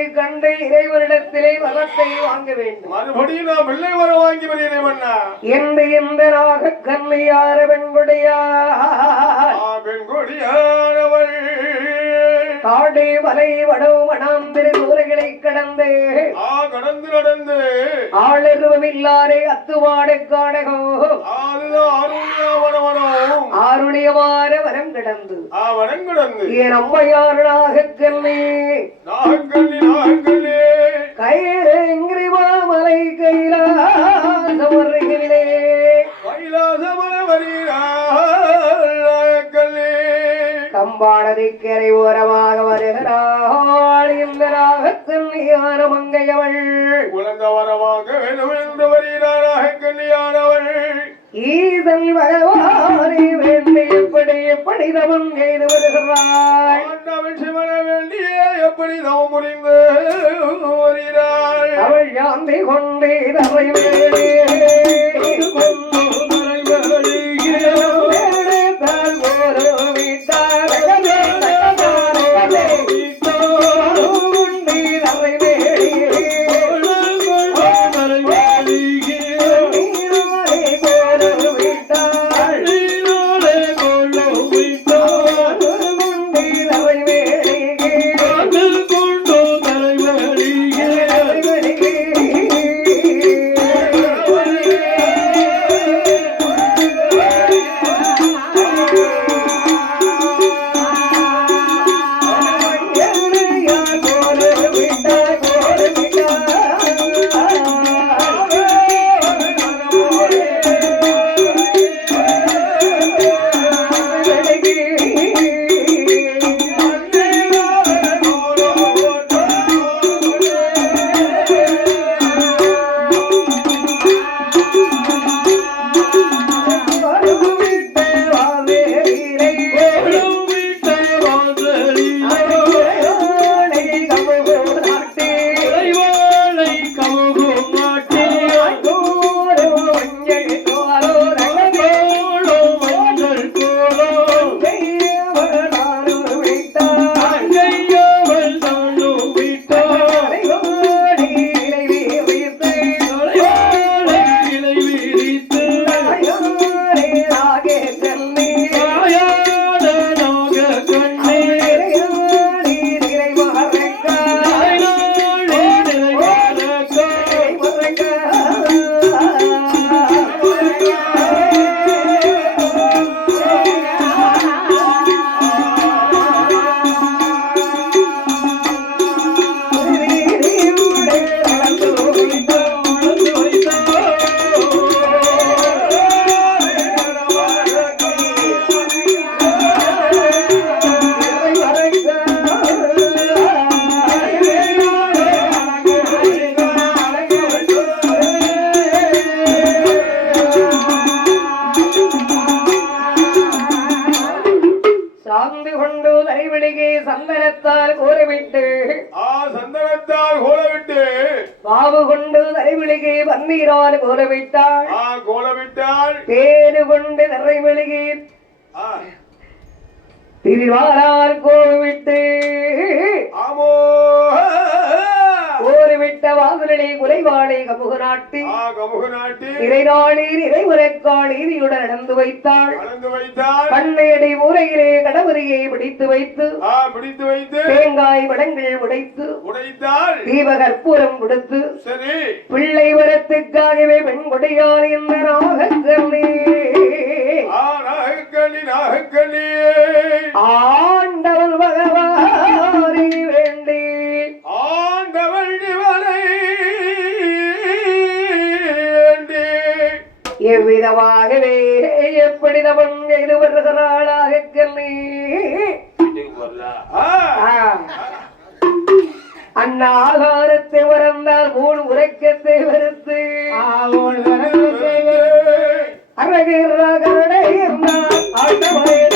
அதை கண்டு இறைவனிடத்திலே வரத்தை வாங்க வேண்டும். மறுபடியும் நான் பிள்ளை வர வாங்கி வருகிறேன் அண்ணா. என்று இந்த நாக கண்ணியார பெண்கொடியானவள் காடு வலை வடவு வனாந்திரி தூரைகளை கடந்து கடந்து நடந்து ஆளருவமில்லாரே அத்துவாடு காடகோ ஆருணியமான வரம் கிடந்து என் அம்மையார் நாகக்கல்லி கயிறு மாமலை கைலாசமருகிலே கம்பாடதிக்கரை ஓரமாக வருகிறாள் இந்த நாகக்கல்லியான மங்கையவள் உலக வரமாக வேண்டும் என்று வருகிறார் நாகக்கல்லியானவள் ஈதல் பகவானை வேண்டி எப்படி தவம் செய்து வருகிறாள் சிவன வேண்டிய எப்படி தவம் புரிந்து வருகிறாள் அவள் யாந்தி கொண்டே தவை சந்தனத்தால் கோலவிட்டு பாவு கொண்டு தரைவிழுகி பன்னீரால் கோலவிட்டாள் தேனு கொண்டு தரைவிழுகி திருவாரால் கோலவிட்டு கோலவிட்ட வாசலே குலைவாளை கமுகு நாட்டி இறைநாளீர் இறைமுறைக்காள் ஈதியுடன் நடந்து வைத்தாள் கண்ணையடி மூலையிலே கடவுரியை பிடித்து வைத்து தேங்காய் வடங்கள் உடைத்து தீபகற்பூரம் கொடுத்து பிள்ளை வரத்துக்காகவே பெண் கொடியார் இந்த நாகக்கல்லி ஆண்டவன் பகவானை வேண்டி ஆண்டவன் எவ்விதமாகவே எப்படி தவம் செய்து வருகிறாளாக கல்லி அண்ணா ஆகாரத்தை வரந்தால் மூணு உரைக்கத்தை வருத்து அரகிற கருடை இருந்தால்